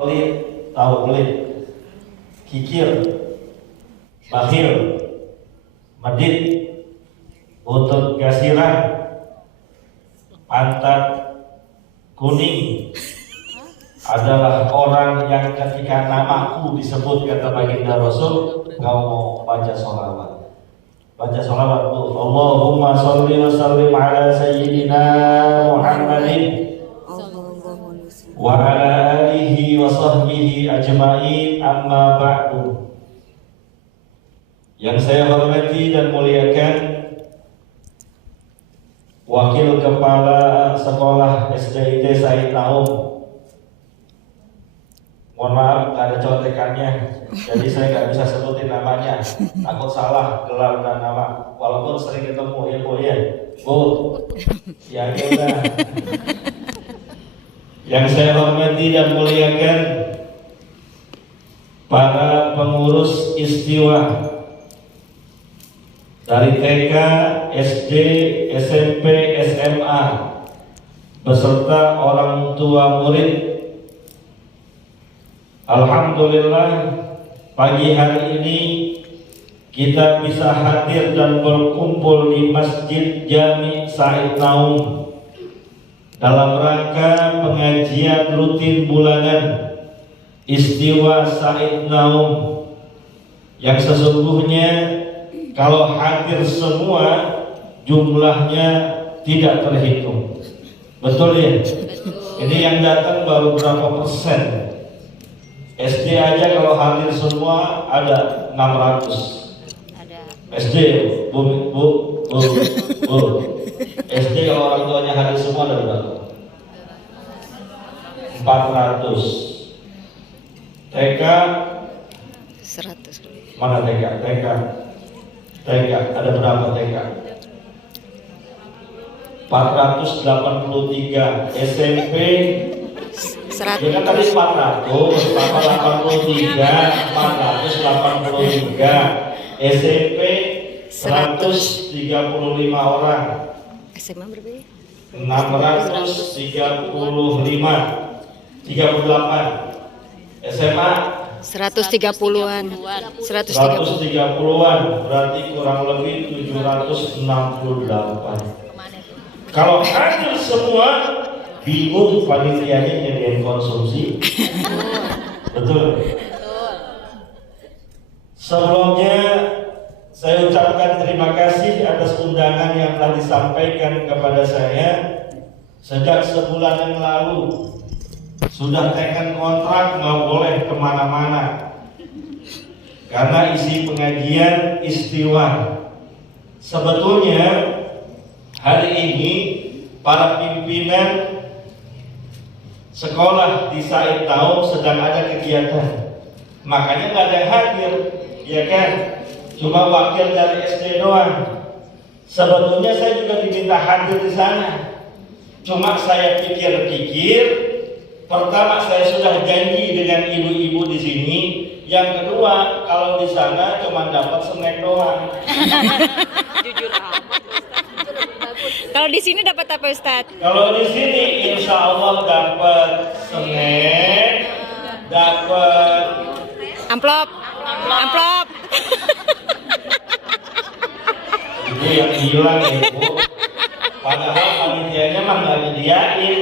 pelit, tahu pelit, kikir, bakhil, medit, buntut gasiran, pantat kuning adalah orang yang ketika namaku disebut kata baginda Rasul, kau mau baca sholawat. Baca sholawat tuh, Allahumma sholli wa sallim ala sayyidina Muhammadin wa ala alihi wa sahbihi ajma'in, amma ba'du. Yang saya hormati dan muliakan Wakil Kepala Sekolah SDIT Said Naum. Mohon maaf, gak ada contekannya, jadi saya gak bisa sebutin namanya. Takut salah gelar dan nama, walaupun sering ketemu ya Bu ya. Bu, ya udah. Yang saya hormati dan muliakan para pengurus Istiwa dari TK, SD, SMP, SMA beserta orang tua murid. Alhamdulillah pagi hari ini kita bisa hadir dan berkumpul di Masjid Jami Said Naum dalam rangka pengajian rutin bulanan Istiwa Said Naum yang sesungguhnya kalau hadir semua jumlahnya tidak terhitung. Betul ya? Ini yang datang baru berapa persen? SD aja kalau hadir semua ada 600. Ada. SD, bu. SD kalau orang tuanya hadir semua ada berapa? 400. TK 100. mana TK? TK ada berapa TK? 483. SMP 100. ya kan tadi 400, 483, 483. SMP 135 orang. SMA berapa ya? 635, 38. SMA 130-an. 130-an, berarti kurang lebih 768. Kalau hadir semua bingung panitianya nyediain konsumsi. Betul. Sebelumnya saya ucapkan terima kasih atas undangan yang telah disampaikan kepada saya. Sejak sebulan yang lalu sudah teken kontrak nggak boleh kemana-mana karena isi pengajian Istiwa. Sebetulnya hari ini para pimpinan sekolah di Said Naum sedang ada kegiatan, makanya nggak ada yang hadir, ya kan? Cuma wakil dari SD doang. Sebetulnya saya juga diminta hadir di sana, cuma saya pikir-pikir. Pertama, saya sudah janji dengan ibu-ibu di sini. Yang kedua, kalau di sana cuma dapat snack doang. Jujur amat. Kalau di sini dapat apa, Ustaz? Kalau di sini insya Allah dapat snack, dapat Amplop. itu yang hilang ya Bu. Padahal panitianya mah nggak nyediain.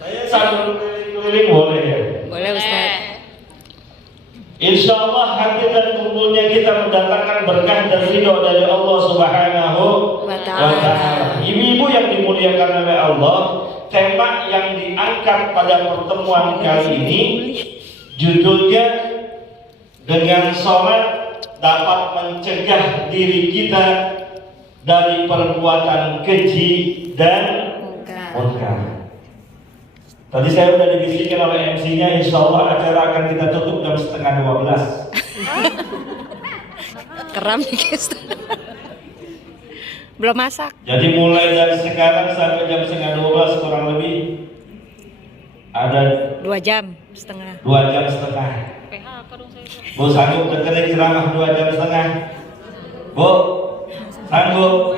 Saya sambil keliling boleh ya? Boleh, Ustaz. Insya Allah hadir dan kumpulnya kita mendatangkan berkah dan ridho dari Allah Subhanahu wa Ta'ala. Ibu-ibu yang dimuliakan oleh Allah, tema yang diangkat pada pertemuan kali ini judulnya dengan sholat dapat mencegah diri kita dari perbuatan keji dan munkar. Tadi saya sudah dibisikkan oleh MC-nya, insya Allah acara akan kita tutup jam 11:30. Keram nih, guys. Belum masak. Jadi mulai dari sekarang sampai jam 11:30 kurang lebih ada 2 jam setengah. 2 jam setengah. Bu sanggup dengerin ceramah 2 jam setengah? Bu sanggup?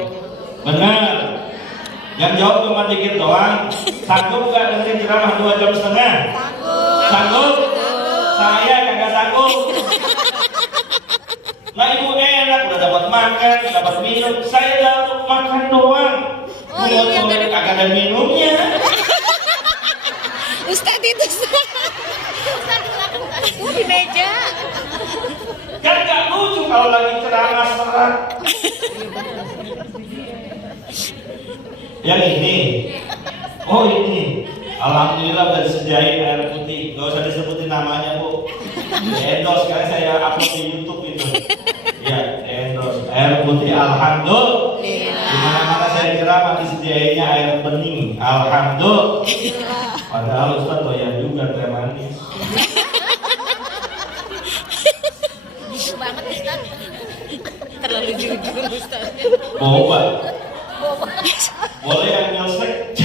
Benar. Yang jawab cuma dikit doang. Sanggup nggak dengerin ceramah 2 jam setengah? Sanggup. Nah ibu enak, udah dapat makan, dapat minum. Saya dapat makan doang. Oh iya, Kagak ada minumnya. Ustadz itu. Di meja. Kan gak lucu kalau lagi ceramah serat. Yang ini. Oh ini. Alhamdulillah udah disediain air putih. Gak usah disebutin namanya bu. Endorse kan saya upload di YouTube itu. Ya endorse air putih. Alhamdulillah. Dimana-mana saya ceramah disediainnya air bening. Alhamdulillah. Padahal Ustaz doyan juga teh manis. Banget Ustaz. Terlalu jujur Ustaz. Boba. Boleh yang nyelsek.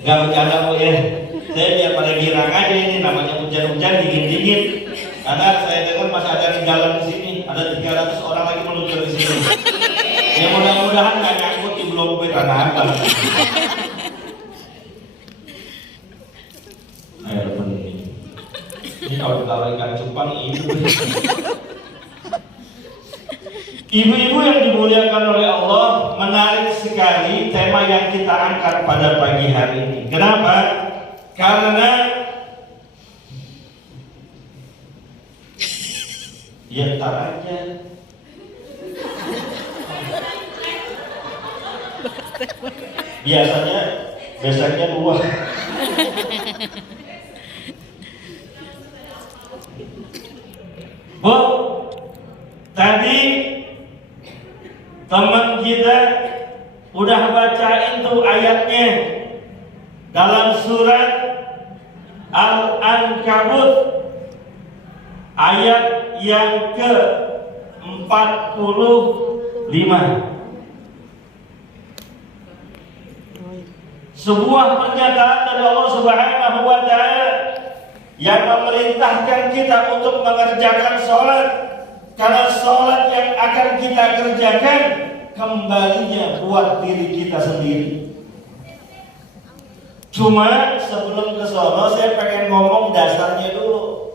Gak bercanda bu ya. Saya biar pada girang aja ini, namanya hujan-hujan dingin-dingin. Karena saya dengar masih ada yang jalan di sini, ada 300 orang lagi meluncur di sini. Ya mudah-mudahan nggak nyangkut di blok B Tanah Abang. Air bening. Ini kalau ditaruh ikan cupang itu. Ibu-ibu yang dimuliakan oleh Allah, menarik sekali tema yang kita angkat pada pagi hari ini. Kenapa? Karena ya ntar aja. Biasanya dua. Bu, tadi teman kita udah bacain tuh ayatnya dalam surat Al-Ankabut ayat yang ke-45. Sebuah pernyataan dari Allah Subhanahu wa taala yang memerintahkan kita untuk mengerjakan sholat, karena sholat yang akan kita kerjakan kembalinya buat diri kita sendiri. Cuma sebelum ke sono saya pengen ngomong dasarnya dulu.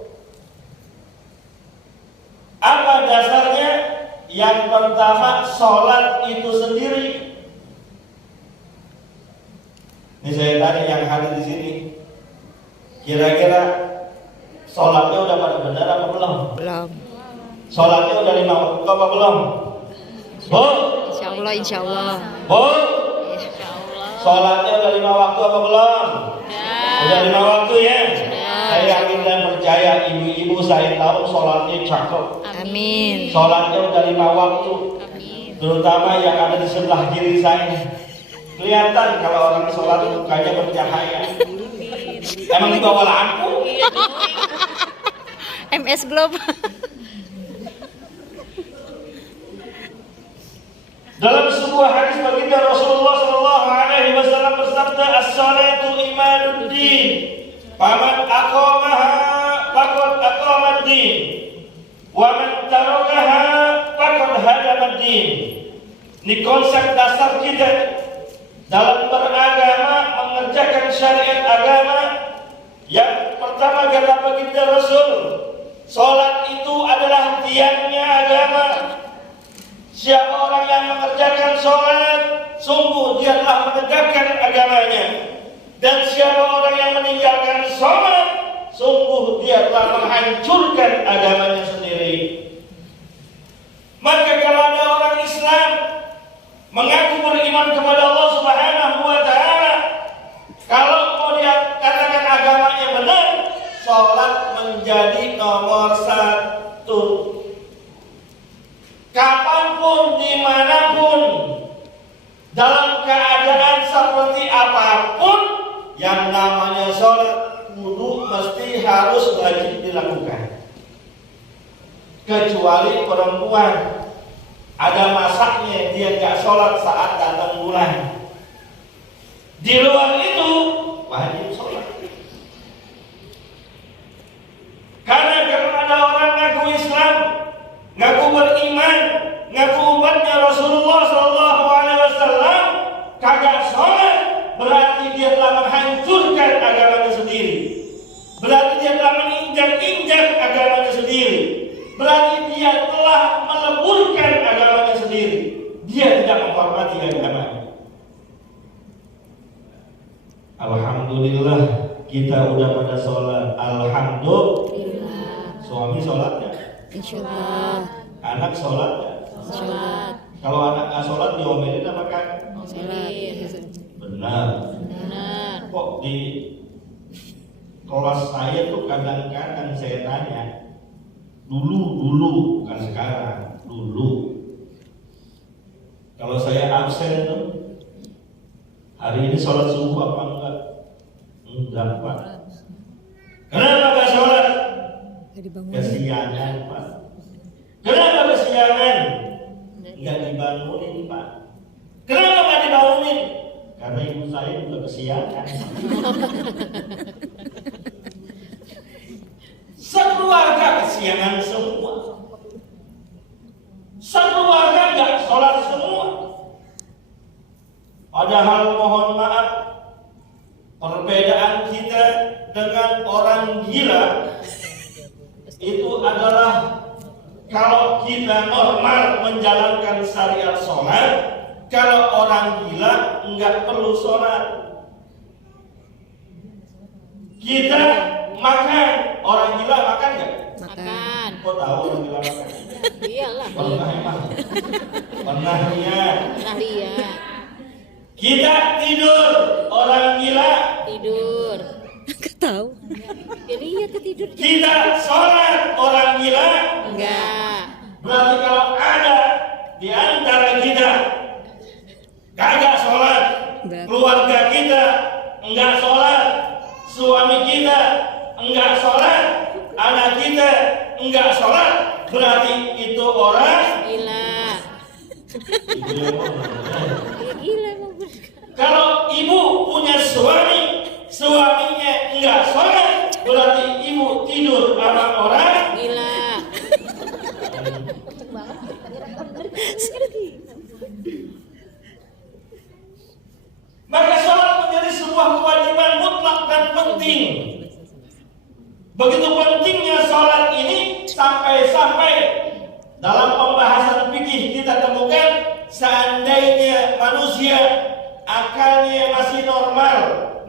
Apa dasarnya? Yang pertama, sholat itu sendiri. Ini saya tanya yang hadir di sini, kira-kira sholatnya udah pada benar apa belum? Belum. Sholatnya udah 5 waktu apa belum? Bu? Insya Allah. Bu? Sholatnya udah 5 waktu apa belum? Udah 5 waktu ya? Saya yakin dan percaya ibu-ibu saya tahu sholatnya cakep. Amin. Sholatnya udah 5 waktu. Terutama yang ada di sebelah kiri saya. Kelihatan kalau orang sholat mukanya bercahaya. Emang di bawah lampu? MS Globe. Dalam sebuah hadis baginda Rasulullah sallallahu alaihi wasallam bersabda, "As-salatu imaduddin, faman aqamaha faqad aqamad-din, wa man tarakaha faqad hadamad-din." Ini konsep dasar kita dalam beragama, mengerjakan syariat agama. Yang pertama kata baginda Rasul, sholat itu adalah tiangnya agama. Siapa orang yang mengerjakan sholat, sungguh dia telah menegakkan agamanya. Dan siapa orang yang meninggalkan sholat, sungguh dia telah menghancurkan agamanya sendiri. Maka kalau ada orang Islam mengaku beriman kepada Allah Subhanahu wa taala, kalau mau dia katakan agamanya benar, sholat menjadi nomor 1. Kapanpun, dimanapun, dalam keadaan seperti apapun, yang namanya sholat wudu mesti harus wajib dilakukan. Kecuali perempuan, ada masaknya dia nggak sholat saat datang bulan. Di luar itu wajib sholat. Karena ada orang ngaku Islam, ngaku beriman, ngaku umatnya Rasulullah sallallahu alaihi wasallam, kagak sholat, berarti dia telah menghancurkan agamanya sendiri. Berarti dia telah Alhamdulillah kita udah pada sholat. Alhamdulillah. Suami sholat ya? Insyaallah. Anak sholat ya? Sholat. Kalau anak nggak sholat diomelin apa kan? Sholat. Benar. Benar. Kok di kelas saya tuh kadang-kadang saya tanya, dulu bukan sekarang, dulu. Kalau saya absen tuh, hari ini sholat subuh apa enggak? Enggak Pak. Kenapa enggak sholat? Kesiangan Pak. Kenapa kesiangan? Enggak dibangunin Pak. Kenapa enggak dibangunin? Karena ibu saya juga kesiangan. Sekeluarga kesiangan semua. Sekeluarga enggak sholat semua. Padahal mohon maaf, perbedaan kita dengan orang gila itu adalah kalau kita normal menjalankan syariat sholat, kalau orang gila enggak perlu sholat. Kita makan, orang gila makan enggak? Makan. Kok tahu orang gila makan? Iyalah. Pernah emang? Pernah lihat? Pernah lihat. Kita tidur, orang gila Tidur. Enggak tahu. Ya lihat tidur. kita sholat, orang gila. Enggak. Berarti kalau ada di antara kita kagak sholat, keluarga kita enggak sholat, suami kita enggak sholat, anak kita enggak sholat, berarti itu orang Gila. Gila emang. Kalau ibu punya suami, suaminya enggak sholat, berarti ibu tidur sama orang Gila. Maka sholat menjadi sebuah kewajiban mutlak dan penting. Begitu pentingnya sholat ini sampai-sampai dalam pembahasan fikih kita temukan seandainya manusia akalnya masih normal,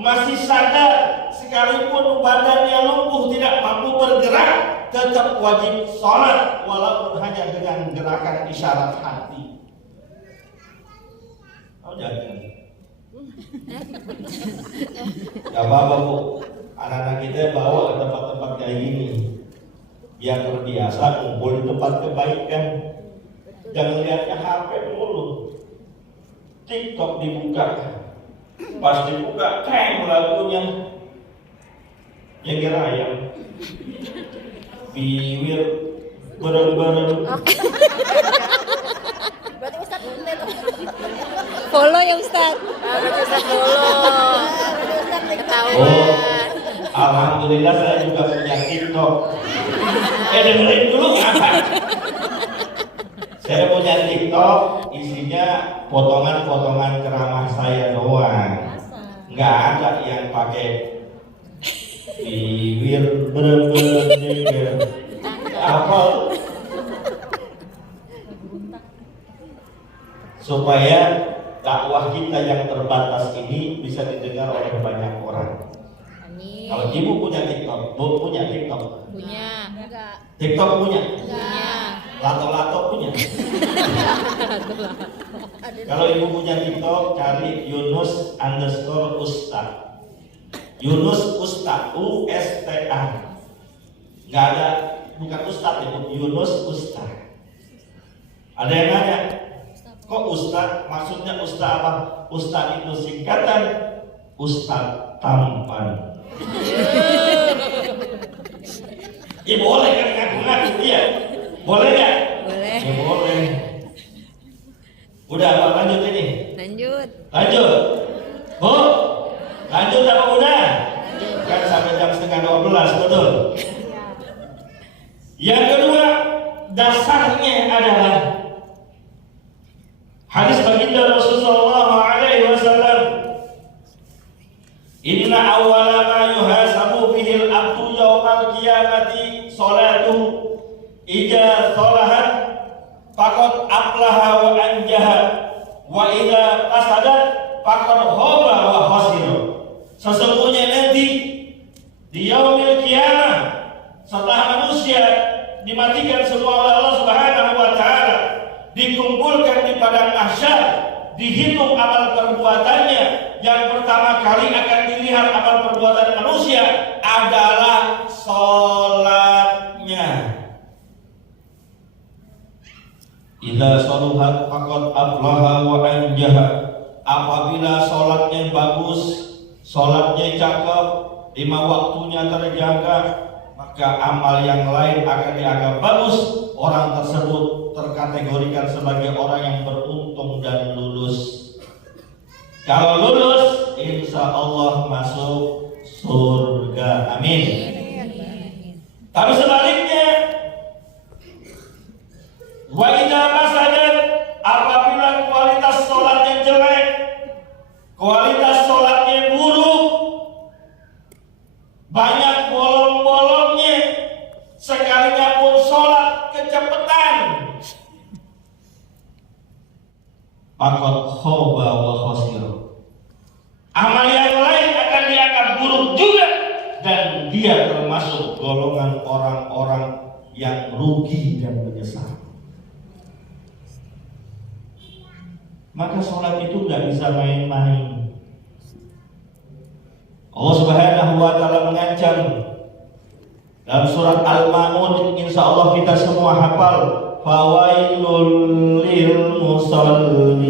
masih sadar, sekalipun badannya lumpuh tidak mampu bergerak, tetap wajib sholat walaupun hanya dengan gerakan isyarat hati. Oh jangan. Gak apa-apa Bu, anak-anak kita bawa ke tempat-tempat kayak gini biar terbiasa ngumpul di tempat kebaikan. Jangan lihatnya HP mulu. TikTok dibuka, pas dibuka keren lagunya Jager Ayam, Biwir bareng-bareng. Berarti Ustaz Follow ya Ustaz. berarti Ustaz follow. Ketahuan. Oh, alhamdulillah saya juga punya TikTok. Dengerin dulu apa? Saya punya TikTok, isinya potongan-potongan ceramah saya doang. Nggak ada yang pakai bibir bener-bener apa? Supaya dakwah kita yang terbatas ini bisa didengar oleh banyak orang. Amin. Kalau ibu punya TikTok, bu punya TikTok. Punya. TikTok punya. Punya. Lato-lato punya. Kalau ibu punya TikTok, cari Yunus _ Ustaz. Yunus Ustaz, USTA. Nggak ada, bukan Ustaz ya, Yunus Ustaz. Ada yang nanya, kok Ustaz? Maksudnya Ustaz apa? Ustaz itu singkatan Ustaz tampan. Ya boleh kan ngaku-ngaku dia. Boleh nggak? Boleh. Ya boleh. Udah apa lanjut ini? Lanjut. Lanjut. Bu, lanjut apa udah? Kan sampai jam 11:30 betul. Yang kedua, dasarnya adalah hadis baginda Rasulullah SAW. Inna awwala ma yuhasabu bihi al-abdu yawmal qiyamati salatuhu idza salahat faqad aflaha wa anjaha wa idza fasadat faqad khaba wa khasira. Sesungguhnya nanti di yaumil qiyamah, setelah manusia dimatikan semua oleh Allah Subhanahu wa taala, dikumpulkan di padang mahsyar, dihitung amal perbuatannya. Yang pertama kali akan dilihat amal perbuatan manusia adalah salatnya. Idza saluhat faqad aflaha wa anjaha. Apabila salatnya bagus, salatnya cakep, 5 waktunya terjaga, maka amal yang lain akan dianggap bagus. Orang tersebut terkategorikan sebagai orang yang beruntung dan lulus. Kalau lulus, insya Allah masuk surga. Amin. Tapi sebaliknya, wa idza fasadat, apabila kualitas sholatnya jelek, kualitas sholatnya buruk, banyak bolong-bolongnya, sekalinya pun sholat kecepatan, faqad khaba wa khasira. Amal yang lain akan dianggap buruk juga, dan dia termasuk golongan orang-orang yang rugi dan menyesal. Maka sholat itu nggak bisa main-main. Allah Subhanahu wa taala mengancam dalam surat Al-Ma'un, insya Allah kita semua hafal, fawailul lil musallin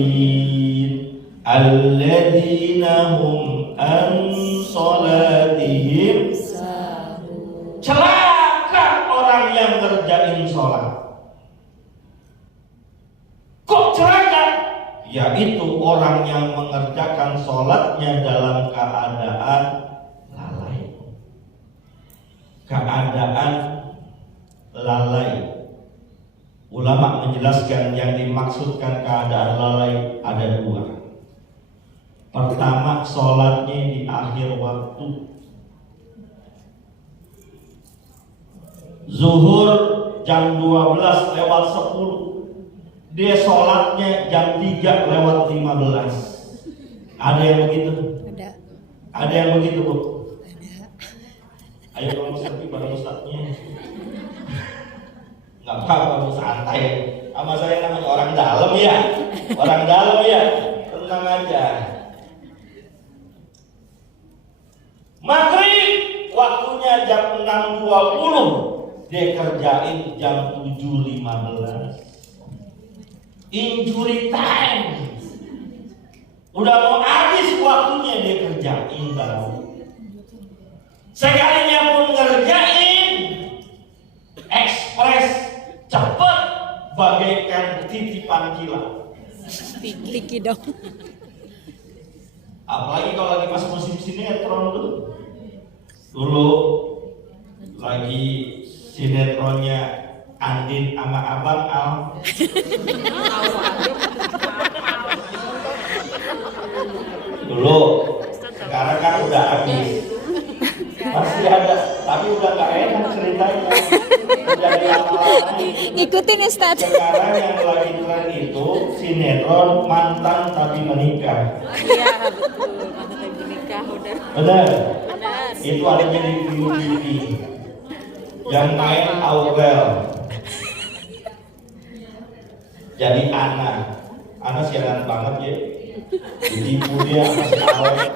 alladzina hum an salatihim sahun. Celaka orang yang ngerjain sholat. Kok celaka? Yaitu orang yang mengerjakan sholatnya dalam keadaan lalai. Keadaan lalai. Ulama menjelaskan yang dimaksudkan keadaan lalai ada 2. Pertama, sholatnya di akhir waktu. Zuhur jam 12 lewat 10. Dia sholatnya jam 3 lewat 15. Ada yang begitu? Ada. Ada yang begitu, Bu? Ada. Ayo kamu seperti pada ustadznya. Nggak apa-apa, santai. Sama saya namanya orang dalam ya. Orang dalam ya. Tenang aja. Maghrib waktunya jam 6.20. Dia kerjain jam 7.15. Injury time. Udah mau habis waktunya dia kerjain baru. Sekalinya pun ngerjain ekspres, cepat, bagaikan titipan kilat. Tiki dong. Apalagi kalau lagi pas musim sinetron dulu lagi sinetronnya Andin sama Abang Al. Dulu, sekarang kan udah habis. Masih ada, tapi udah gak enak ceritanya. Udah Ikutin Ustaz. Sekarang yang lagi tren itu sinetron mantan tapi menikah. Iya betul, mantan tapi menikah udah. Benar. Benar. Itu ada jadi TV yang main Aurel. Jadi Ana siaran banget ya. Ditipu dia sama si Aurel.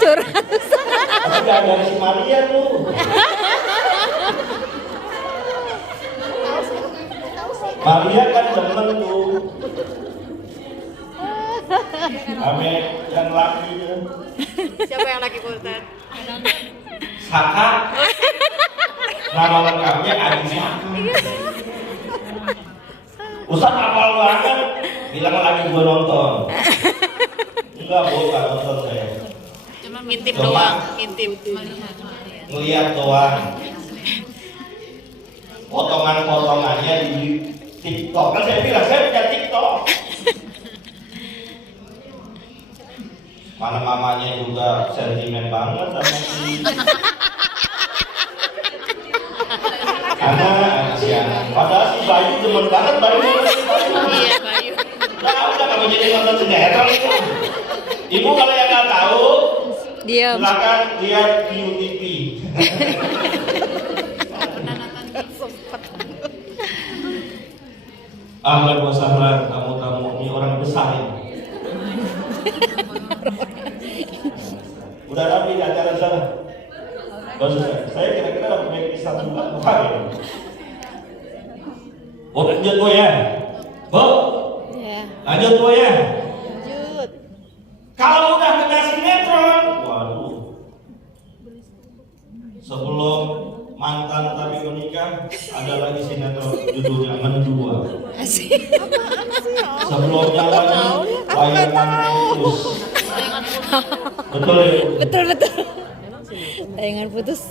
Tapi gak ada si Maria tuh. Maria kan demen tuh. Ame yang laki tuh. Siapa yang laki Sultan? Saka. Nama lengkapnya Adi Saka. Ustaz hafal banget. Bilang lagi gua nonton. Enggak, bukan nonton saya. Cuma ngintip doang, ngintip. Ngeliat doang. Potongan-potongannya di TikTok. Kan saya bilang saya punya TikTok. Mana mamanya juga sentimen banget sama si anak si anak. Padahal si Bayu demen banget Bayu. Iya, Bayu. Nah, udah kamu jadi nonton sinetron itu. Ibu kalau yang nggak tahu, Diam. Silakan lihat QTV. Ahlan wa sahlan tamu-tamu ini orang besar ini. Udah rapi di acara sana. Bagus, saya kira-kira dapat baik bisa juga bukan ya. Oh lanjut Bu ya. Bu, Ya. lanjut Bu ya. Lanjut. Kalau udah kena sinetron, waduh. Sebelum mantan tapi menikah, ada lagi sinetron judulnya Mendua. Asik. Sebelumnya lagi Layangan Putus. Betul ya? Betul betul. Tayangan putus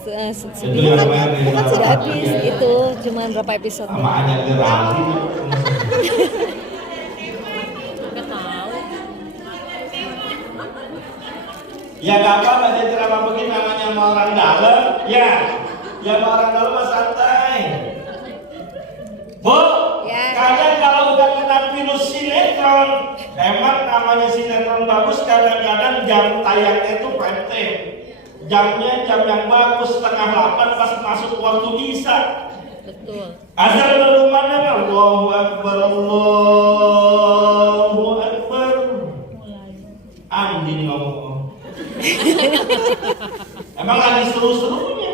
Itu yang kemarin bukan ya. sudah habis itu cuman berapa episode. Sama Anya Geraldine. Nggak tahu. Ya gak apa-apa saya drama begini namanya sama orang dalam. Ya sama orang dalam mah santai. Bu, Ya. kadang kalau udah kena virus sinetron, emang namanya sinetron bagus, kadang-kadang jam tayangnya itu pendek. Jamnya jam yang bagus, 7:30 pas masuk waktu isya. Betul. Azan berkumandang, Allahu Akbar, Allahu Akbar. Andin ngomong. Emang lagi seru-serunya.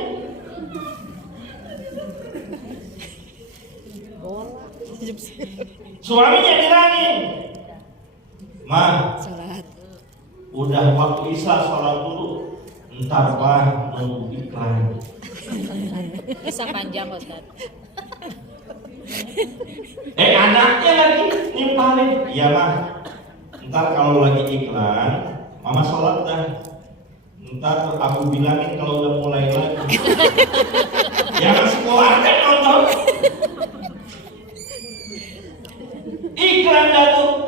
Suaminya bilangin, Ma, Salat. udah waktu isya sholat dulu. Ntar Pak nunggu iklan. Bisa panjang Ustaz. Anaknya lagi nimpalin. Iya Mah. Ntar kalau lagi iklan, Mama sholat dah. Ntar aku bilangin kalau udah mulai lagi. Ya masih keluarga nonton. Iklan dah tuh.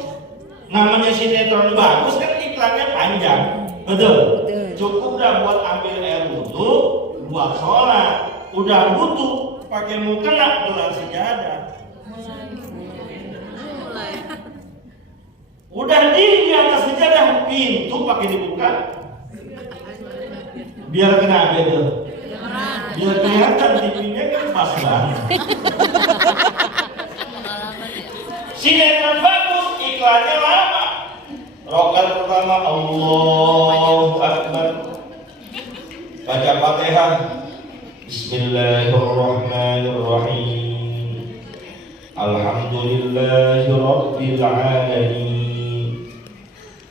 Namanya sinetron bagus kan iklannya panjang. Betul. Betul. Cukup dah buat ambil air wudhu, buat sholat. Udah wudhu, pakai mukena gelar sejadah. Udah diri di atas sejadah, pintu pakai dibuka. Biar kena beda. Biar kelihatan TV-nya kan pas banget. Sinetron bagus, iklannya lama. Rokat pertama Allahu Akbar. Baca Fatihah. Bismillahirrahmanirrahim. Alhamdulillahirabbil alamin.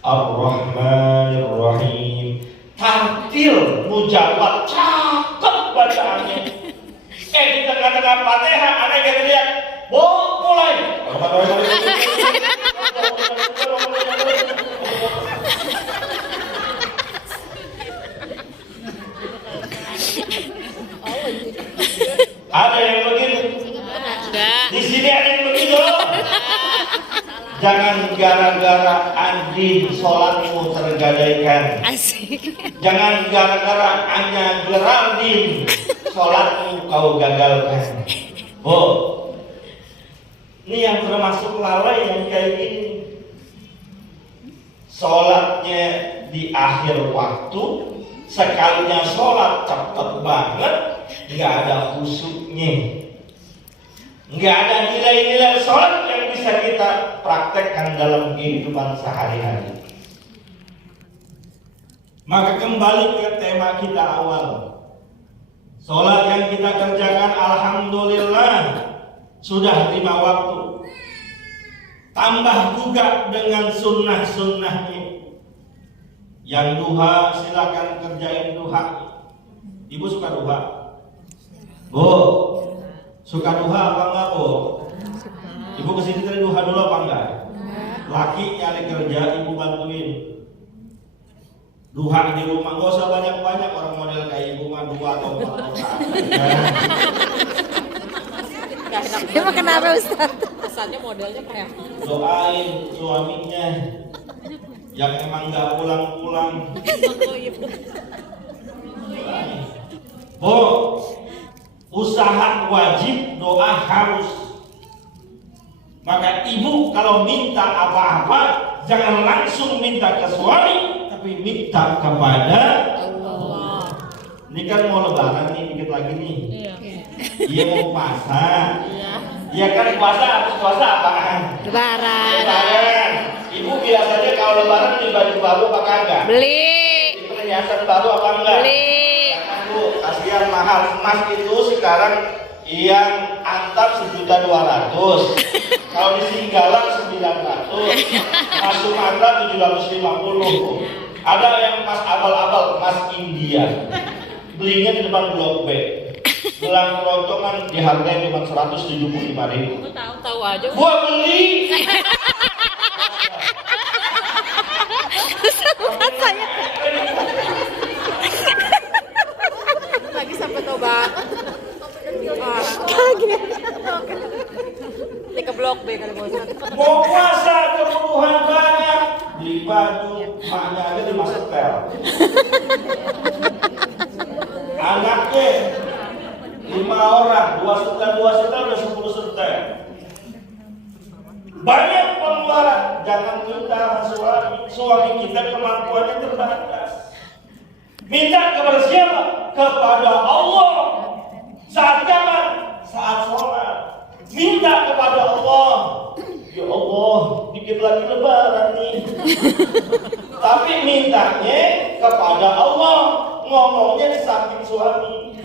Ar-Rahmanirrahim. Tartil mujawab cakep bacaannya. Di tengah-tengah Fatihah ada yang teriak, "Bu, mulai." Ada yang begitu. Di sini ada yang begitu. Jangan gara-gara Andi sholatmu tergadaikan. Asik. Jangan gara-gara Anya Geraldine sholatmu kau gagalkan. Oh, ini yang termasuk lalai yang kayak gini. Sholatnya di akhir waktu, sekalinya sholat cepet banget, nggak ada khusyuknya, nggak ada nilai-nilai sholat yang bisa kita praktekkan dalam kehidupan sehari-hari. Maka kembali ke tema kita awal, sholat yang kita kerjakan alhamdulillah sudah 5 waktu. Tambah juga dengan sunnah-sunnahnya. Yang duha silakan kerjain duha. Ibu suka duha? Bu, suka duha apa enggak Bu? Ibu kesini tadi duha dulu apa enggak? Laki nyari kerja, ibu bantuin. Duha di rumah, gak usah banyak-banyak, orang model kayak ibu mah 2 atau 4 rakaat. Emang kenapa Ustaz? Kesannya modelnya kayak Doain suaminya yang emang gak pulang-pulang. Bu, usaha wajib, doa harus. Maka ibu kalau minta apa-apa jangan langsung minta ke suami, tapi minta kepada Ini kan mau lebaran nih, dikit lagi nih. Iya. Iya mau puasa. Iya. Iya kan puasa, habis puasa apaan? Lebaran. Lebaran. Ibu biasanya kalau lebaran beli baju baru apa kagak? Beli. Beli perhiasan baru apa enggak? Beli. Jangan Bu, kasihan mahal. Emas itu sekarang yang antar 1.200.000. Kalau di Singgalang 900. Mas Sumatera 750. Ada yang emas abal-abal, emas India. Belinya di depan Blok B. Gelang keroncongan dihargai cuma 175.000. Aku tahu aja. Gua beli. Lagi sampai coba. Kaget. Ini ke blok B kali bosan. Mau puasa kebutuhan banyak. Beli baju, maknya aja di setel. Anaknya 5 orang, 2 setel udah 10 setel. Banyak pengeluaran, jangan minta suami kita kemampuannya terbatas. Minta kepada siapa? Kepada Allah. Saat kapan? Saat sholat. Minta kepada Allah. Ya Allah, dikit lagi lebaran nih. Tapi mintanya kepada Allah, ngomongnya di samping suami.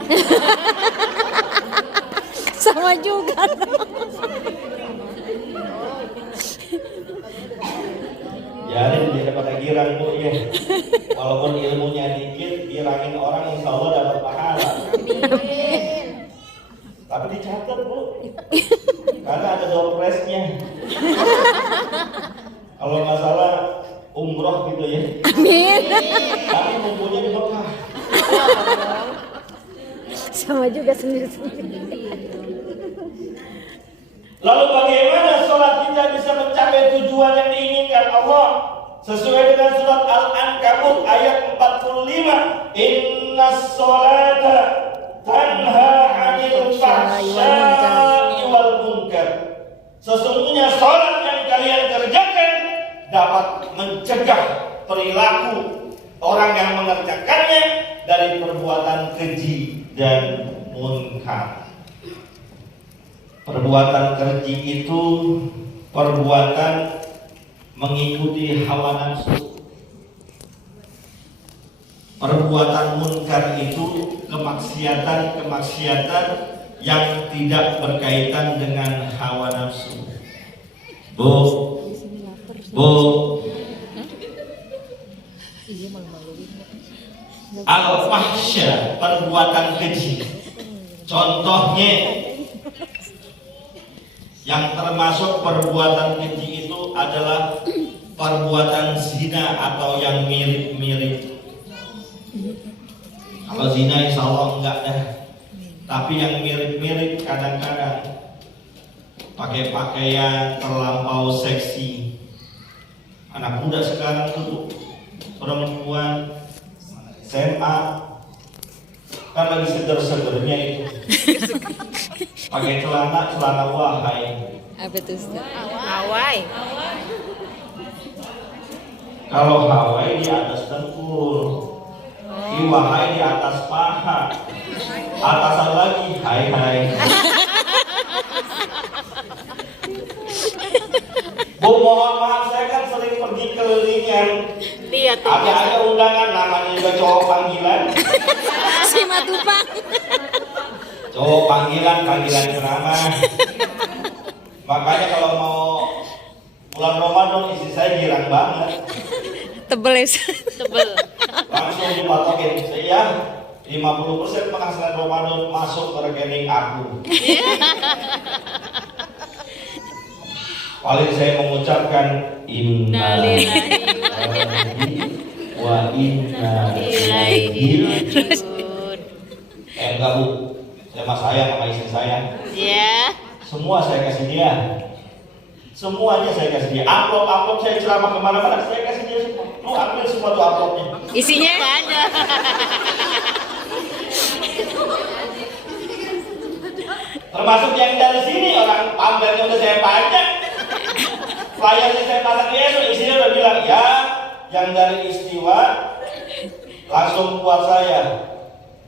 Sama juga. Biarin dia pada girang Bu ya. Walaupun ilmunya dikit, girangin orang insya Allah dapat pahala. Tapi dicatat Bu, karena ada doorpressnya. Kalau nggak salah umroh gitu ya. Amin. Tapi kumpulnya di Mekah. Sama juga sendiri-sendiri. Lalu bagaimana sholat kita bisa mencapai tujuan yang diinginkan Allah? Sesuai dengan surat Al-Ankabut ayat 45. Inna sholata tanha 'anil fahsya'i wal munkar. Sesungguhnya sholat yang kalian kerjakan dapat mencegah perilaku orang yang mengerjakannya dari perbuatan keji dan munkar. Perbuatan keji itu perbuatan mengikuti hawa nafsu. Perbuatan munkar itu kemaksiatan yang tidak berkaitan dengan hawa nafsu. Bu, al-fahsya, perbuatan keji. Contohnya, yang termasuk perbuatan keji itu adalah perbuatan zina atau yang mirip-mirip. Kalau zina insya Allah enggak dah. Tapi yang mirip-mirip kadang-kadang pakai pakaian terlampau seksi. Anak muda sekarang tuh perempuan SMA kan lagi seger-segernya itu. Pakai celana wahai. Apa itu Ustaz? Hawaii. Kalau Hawaii di atas dengkul, wahai di atas paha, atasan lagi hai. Bu, mohon maaf, saya kan sering pergi kelilingan. Lihat tuh. Ada undangan namanya juga cowok panggilan. Si Matupang. Cowok panggilan ceramah. Makanya kalau mau bulan Ramadan istri saya girang banget. Tebel ya Ustaz. Tebel. Langsung dipatokin saya 50% penghasilan Ramadan masuk ke rekening aku. Paling saya mengucapkan inna lillahi wa inna ilaihi raji'un. Enggak Bu, saya mah sayang sama istri saya. Ya. Semua saya kasih dia. Semuanya saya kasih dia. Amplop saya ceramah kemana-mana saya kasih dia semua. Lu ambil semua tuh amplopnya. Isinya ada. Termasuk yang dari sini, orang pamfletnya udah saya pajak. Flyernya saya pasang di esok, isinya udah bilang ya, yang dari Istiwa langsung buat saya.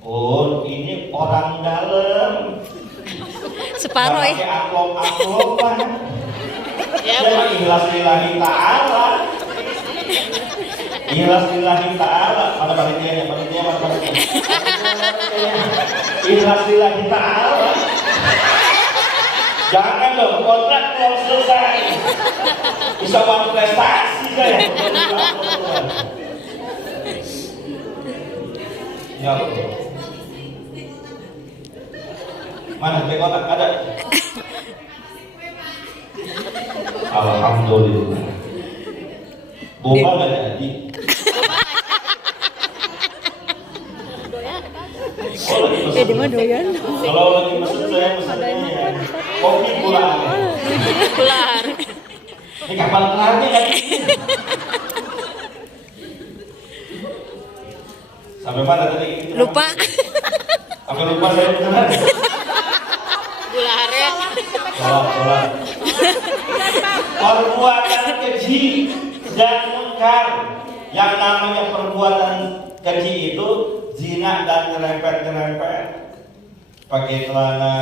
Oh, ini orang dalam. Separoh Pakai ya. amplop-amplopan. Ya, Saya ikhlas lillahi ta'ala. Ikhlas lillahi ta'ala. Mana panitianya? Panitia mana panitia? Ikhlas lillahi ta'ala. Jangan dong, kontrak belum selesai. Bisa uang prestasi saya. Ya betul. Mana teh kotak ada? Alhamdulillah. Boba nggak jadi. Oh, lagi pesen. Ya di mana doyan? Kalau lagi pesen saya pesennya ya. Kopi pula. kelar. Ini kapan kelarnya kan? Sampai mana tadi? Lupa. Sampai lupa saya beneran. Gula aren. Sholat. Perbuatan keji dan munkar. Yang namanya perbuatan keji itu zina dan nyerempet-nyerempet. Pakai celana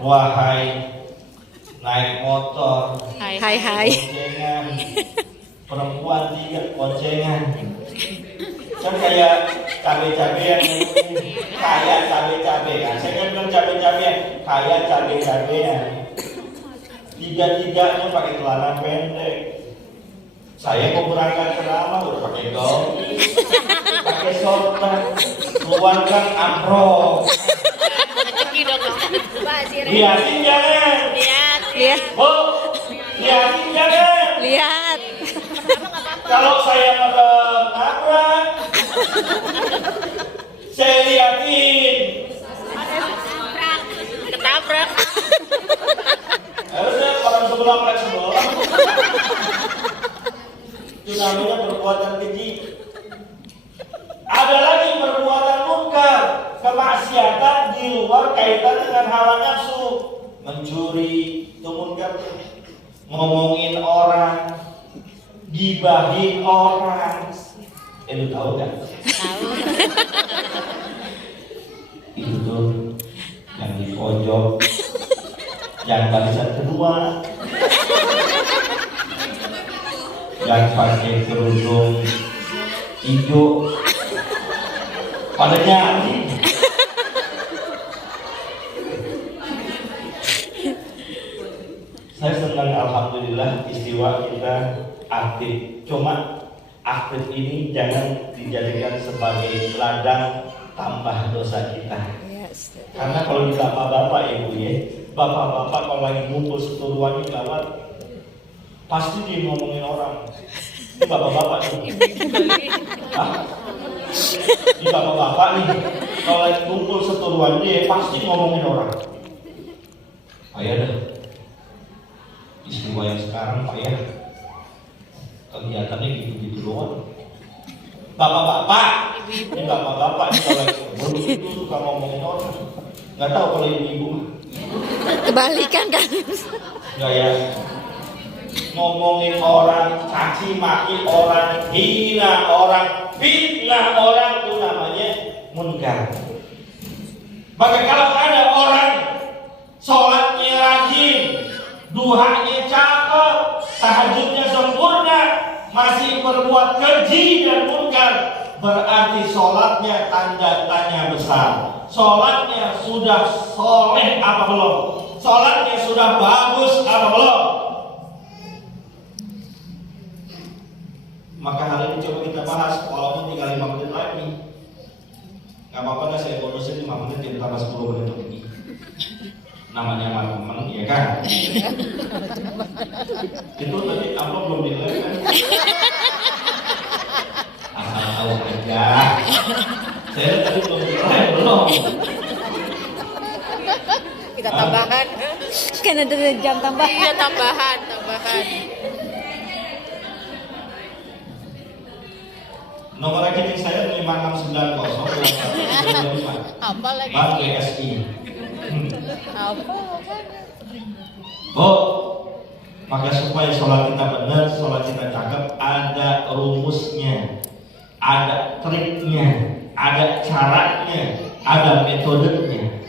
wahai, naik motor, Hai. boncengan, perempuan juga boncengan. Kan kayak cabe-cabean, kayak cabe-cabean. Saya kan bilang cabe-cabean, kayak cabe-cabean. Tiga-tiganya pakai celana pendek. Saya mau berangkat ke Rama udah pakai gaun, pakai sorban, keluarkan amplop. Rezeki dong. Lihatin jangan. Lihat. Oh, lihatin jangan. Lihat. Kalau saya nabrak, saya lihatin. Ketabrak. Harusnya orang sebelah mereka sebelah. Itu namanya perbuatan keji. Ada lagi perbuatan munkar, kemaksiatan di luar kaitan dengan hawa nafsu, mencuri, itu munkar. Ngomongin orang, gibahin orang. Lu tahu nggak? Tahu. Itu tuh yang di pojok, yang barisan kedua, yang pakai kerudung hijau, pada nyanyi. Saya senang alhamdulillah istiwa kita aktif. Cuma aktif ini jangan dijadikan sebagai ladang tambah dosa kita. Yes. Karena kalau di bapak-bapak ibu ya, bapak-bapak kalau lagi ngumpul seturuan ini lewat, pasti dia ngomongin orang. Ini bapak-bapak nih. Hah? Ini bapak-bapak nih, kalau lagi ngumpul seturuan dia pasti ngomongin orang. Payah dah. Istiwa yang sekarang payah. Kegiatannya gitu-gitu doang. Bapak-bapak, ini bapak-bapak ini kalau lagi ngumpul itu suka ngomongin orang. Nggak tahu kalau ibu-ibu mah. Kebalikan kan? Nggak ya. Ngomongin orang, caci maki orang, hina orang, fitnah orang, itu namanya munkar. Maka kalau ada orang sholatnya rajin, duhanya cakep, tahajudnya sempurna, masih berbuat keji dan munkar, berarti sholatnya tanda tanya besar. Sholatnya sudah soleh apa belum? Sholatnya sudah bagus apa belum? Maka hal ini coba kita bahas, walaupun tinggal 5 menit lagi. Gak apa-apa dah saya bonusin 5 menit, jadi tambah 10 menit lagi. Namanya teman, ya kan? Itu tadi apa belum dinilai kan? Asal tahu aja. Saya tadi belum dinilai, belum. Kita tambahan. Kan ada jam tambah. Iya, tambahan. Nomor rekening saya 5690 Apa lagi? Bank BSI. Apa? Oh, maka supaya sholat kita benar, sholat kita cakep, ada rumusnya, ada triknya, ada caranya, ada metodenya.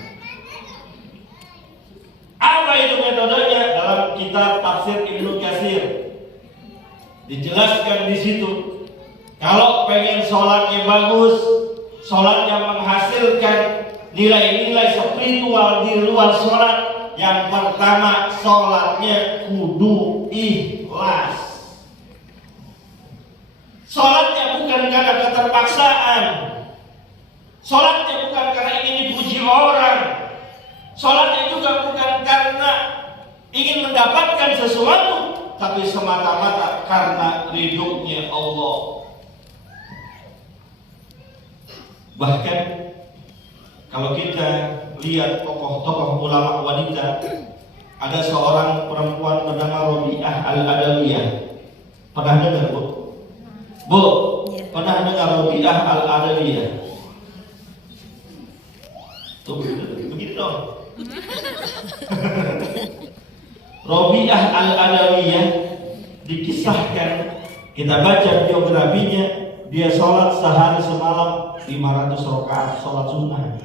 Apa itu metodenya? Dalam kitab tafsir Ibnu Katsir dijelaskan di situ. Kalau pengen sholatnya bagus, sholat yang menghasilkan nilai-nilai spiritual di luar sholat, yang pertama sholatnya kudu ikhlas. Sholatnya bukan karena keterpaksaan, sholatnya bukan karena ingin dipuji orang, sholatnya juga bukan karena ingin mendapatkan sesuatu, tapi semata-mata karena ridhonya Allah. Bahkan kalau kita lihat tokoh-tokoh ulama wanita, ada seorang perempuan bernama Robiah Al-Adawiyah. Pernah dengar, Bu? Bu, pernah dengar Robiah Al-Adawiyah? Tuh, begitu dong. Robiah Al-Adawiyah dikisahkan, kita baca biografinya, dia sholat sehari semalam 500 rakaat sholat sunnah.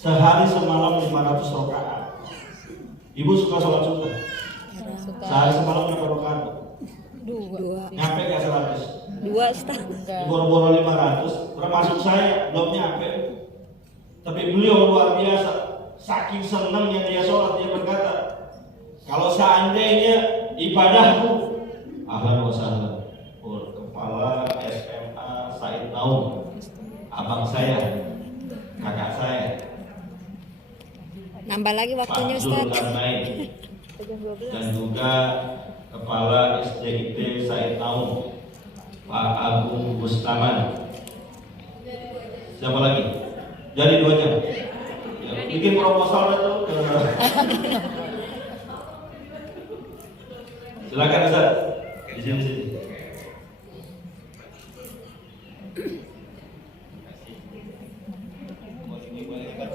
Sehari semalam 500 rakaat. Ibu suka sholat sunnah? Sehari semalam berapa rakaat? 2. Nyampe gak 100? 2 setengah. Boro-boro 500, termasuk saya belum nyampe. Tapi beliau luar biasa. Saking senangnya dia sholat, dia berkata, kalau seandainya ibadahku, ahlan wa sahlan, kepala SMA Said Naum, abang saya, kakak saya, Nambah lagi waktunya, Pak Ustaz. Zulkarnain, dan juga kepala SDIT Said Naum, Pak Agung Bustaman. Siapa lagi? Jadi 2 jam. Ya, bikin proposal itu. Silakan Ustaz. Di sini.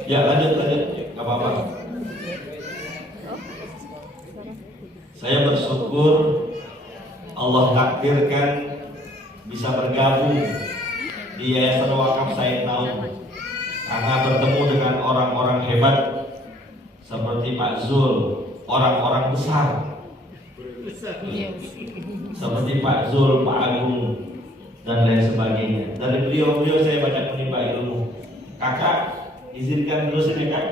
Ya lanjut, gak apa-apa. Saya bersyukur Allah takdirkan bisa bergabung di Yayasan Wakaf Said Naum, karena bertemu dengan orang-orang hebat seperti Pak Zul, orang-orang besar seperti Pak Zul, Pak Agung, dan lain sebagainya. Dari beliau saya banyak menimba ilmu. Kakak, izinkan dulu sini Kak.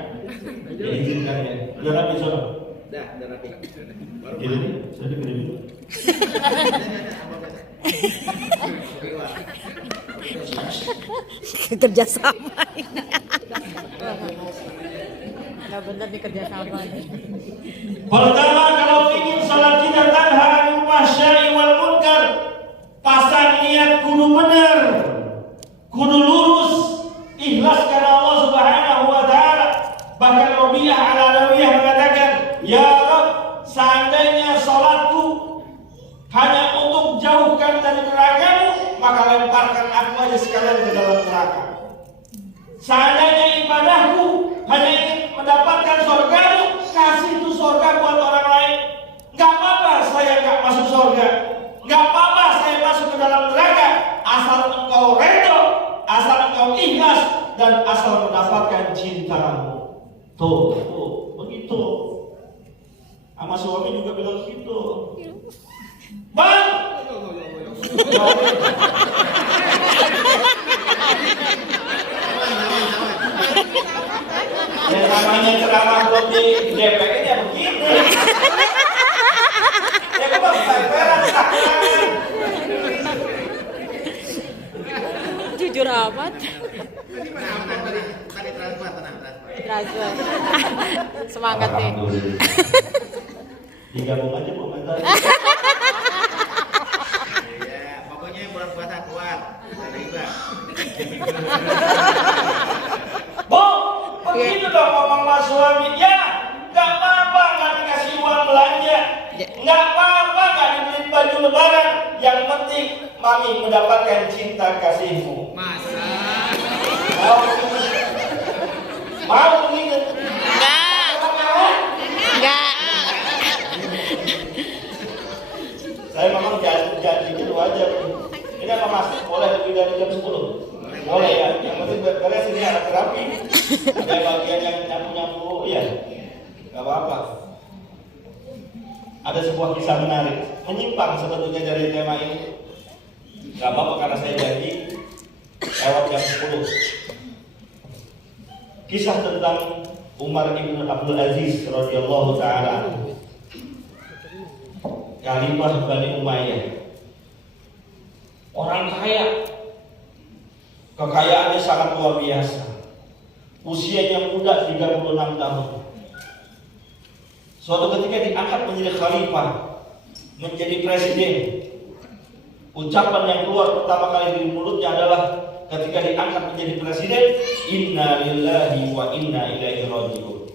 Ya izinkan ya. Udah rapi sono. Udah rapi. Kirim, saya dikirim. Kerja sama ini. Nggak bener nih kerja sama nih. Pertama, kalau ingin salat tidak tanha anil fahsya'i wal munkar, pasang niat kudu bener, kudu lurus, ikhlas karena Allah Subhanahu wa taala. Bahkan Robiah Al-Adawiyah mengatakan, "Ya Rabb, seandainya salatku hanya untuk jauhkan dari neraka-Mu, maka lemparkan aku aja sekalian ke dalam neraka. Seandainya ibadahku hanya ingin mendapatkan surga-Mu, kasih itu surga buat orang lain. Gak apa-apa saya gak masuk surga, gak apa-apa saya masuk ke dalam neraka, asal Engkau redho, asal Engkau ikhlas, dan asal mendapatkan cinta-Mu." Tuh, begitu. Sama suami juga bilang begitu. Bang! Ya namanya ceramah belum di DPR ya begitu. Ya gue bang peran sakurangan. Jujur amat. Tadi transfer, tenang. Transfer. Semangat nih. Digabung aja komentar. Ya, pokoknya yang bulan puasa kuat. Ada iba. Bu, begitu dong ngomong sama suami. Ya, gak apa-apa gak dikasih uang belanja, gak apa-apa gak dibeli baju lebaran. Yang penting mami mendapatkan cinta kasihmu. Masa? Mau begitu? Enggak. Saya memang janjinya lu aja. Ini apa mas? Boleh lebih dari jam 10? Boleh ya, yang penting beres ini alat terapi. Ada bagian yang nyapu-nyapu, ya, nggak apa-apa. Ada sebuah kisah menarik, menyimpang sebetulnya dari tema ini. Nggak apa-apa karena saya janji lewat jam 10. Kisah tentang Umar bin Abdul Aziz radhiyallahu taala, Khalifah Bani Umayyah. Orang kaya, kekayaannya sangat luar biasa. Usianya muda 36 tahun. Suatu ketika diangkat menjadi khalifah, menjadi presiden. Ucapan yang keluar pertama kali dari mulutnya adalah ketika diangkat menjadi presiden, inna lillahi wa inna ilaihi raji'un.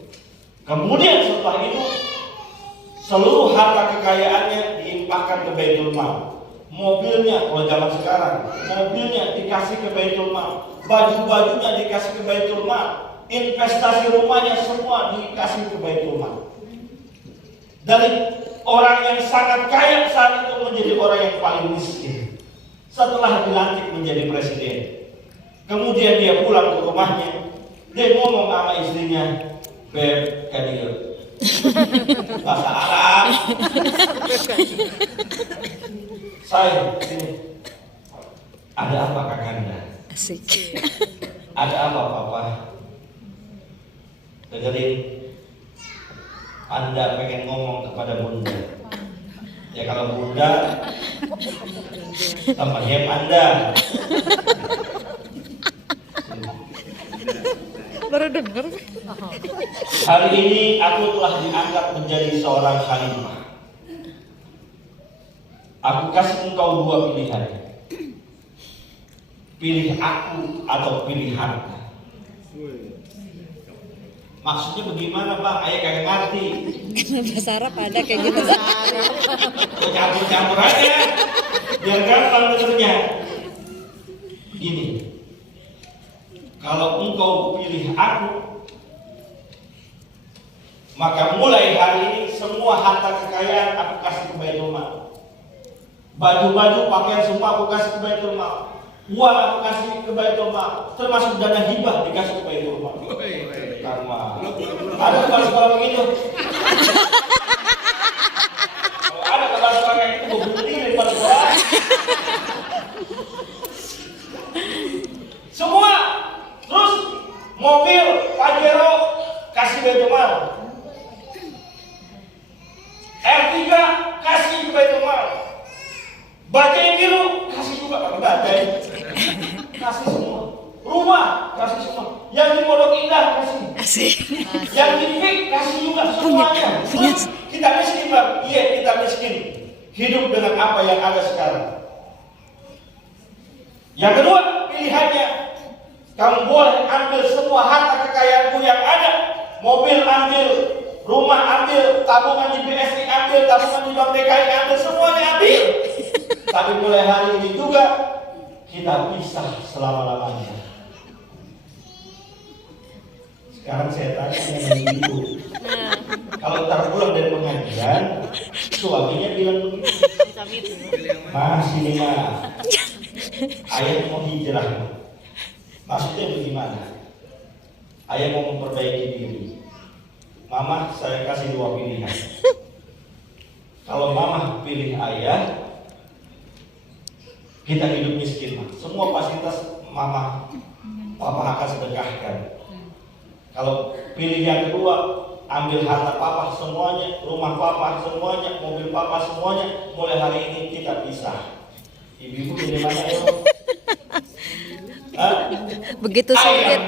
Kemudian setelah itu seluruh harta kekayaannya dilimpahkan ke Baitul Mal. Mobilnya, kalau zaman sekarang, mobilnya dikasih ke Baitul Mal, baju-bajunya dikasih ke Baitul Mal, investasi rumahnya semua dikasih ke Baitul Mal. Dari orang yang sangat kaya saat itu menjadi orang yang paling miskin setelah dilantik menjadi presiden. Kemudian dia pulang ke rumahnya, dia ngomong sama istrinya, Beb, Kadir, bahasa Arab. Saya, ada apa kakanda? Asik. Ada apa papa? Dengerin, Anda pengen ngomong kepada bunda. Ya kalau bunda, tambah diam Anda. Baru dengar. Hari ini aku telah diangkat menjadi seorang khalifah. Aku kasih engkau dua pilihan. Pilih aku atau pilih harta. Maksudnya bagaimana Bang? Ayah kagak ngerti. Bahasa Arab ada kayak gitu. Campur-campur aja. Biar gampang dengernya. Begini. Kalau engkau pilih aku, maka mulai hari ini semua harta kekayaan aku kasih ke Baitul Mal. Baju-baju, pakaian semua aku kasih ke Baitul Mal. Uang aku kasih ke Baitul Mal. Termasuk dana hibah dikasih ke Baitul Mal. Karma. Ada kepala-kepala begitu. Kalau ada kepala-kepala kayak itu, gue bunuh diri daripada sekolah. Semua. Terus mobil Pajero kasih Baitul Mal. R3 kasih ke Baitul Mal. Bajai biru kasih juga pakai bajai. Kasih semua. Rumah kasih semua. Yang di Pondok Indah kasih. Asik. Yang di Fik kasih juga semuanya. Kita miskin Bang. Iya, kita miskin. Hidup dengan apa yang ada sekarang. Yang kedua pilihannya, kamu boleh ambil semua harta kekayaanku yang ada. Mobil ambil, rumah ambil, tabungan di BSI ambil, tabungan di Bank DKI ambil, semuanya ambil. Tapi mulai hari ini juga kita pisah selama-lamanya. Sekarang saya tanya dengan ibu, kalau ntar pulang dari pengajian, suaminya bilang begitu, Mas ini mah, ayah mau hijrah. Maksudnya bagaimana? Ayah mau memperbaiki diri. Mama, saya kasih dua pilihan. Kalau mama pilih ayah, kita hidup miskin, semua fasilitas mama, papa akan sedekahkan. Kalau pilih yang kedua, ambil harta papa semuanya, rumah papa semuanya, mobil papa semuanya. Mulai hari ini kita pisah. Ibu-ibu dari mana ya? Begitu sulit.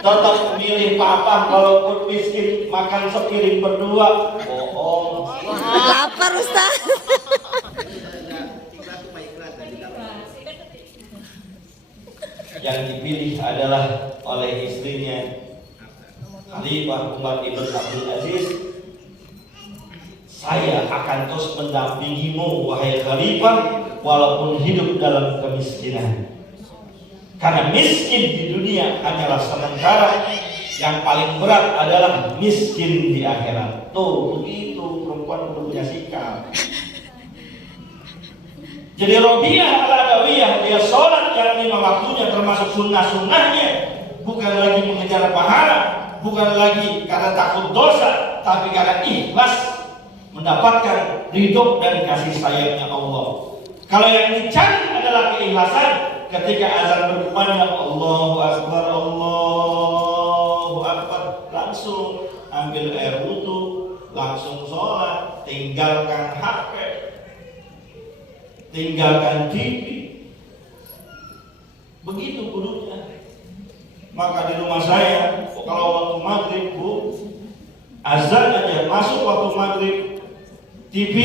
Tetap milih papa walaupun miskin, makan sepiring berdua. Bohong. Lapar Ustaz. Yang dipilih adalah oleh istrinya Khalifah Umar bin Abdul Aziz. Saya akan terus mendampingimu wahai Khalifah walaupun hidup dalam kemiskinan. Karena miskin di dunia hanyalah sementara, yang paling berat adalah miskin di akhirat. Tuh begitu perempuan perlu punya sikap. Jadi Robiyah al-Adawiyah, dia sholat yang 5 waktunya termasuk sunnah-sunnahnya, bukan lagi mengejar pahala, bukan lagi karena takut dosa, tapi karena ikhlas mendapatkan ridho dan kasih sayangnya Allah. Kalau yang dicari adalah keikhlasan, ketika azan berkumandang Allahu Akbar, Allahu Akbar, langsung ambil air wudu, langsung sholat, tinggalkan HP, tinggalkan TV. Begitu kudunya. Maka di rumah saya, kalau waktu maghrib, Bu, azan aja masuk waktu maghrib, TV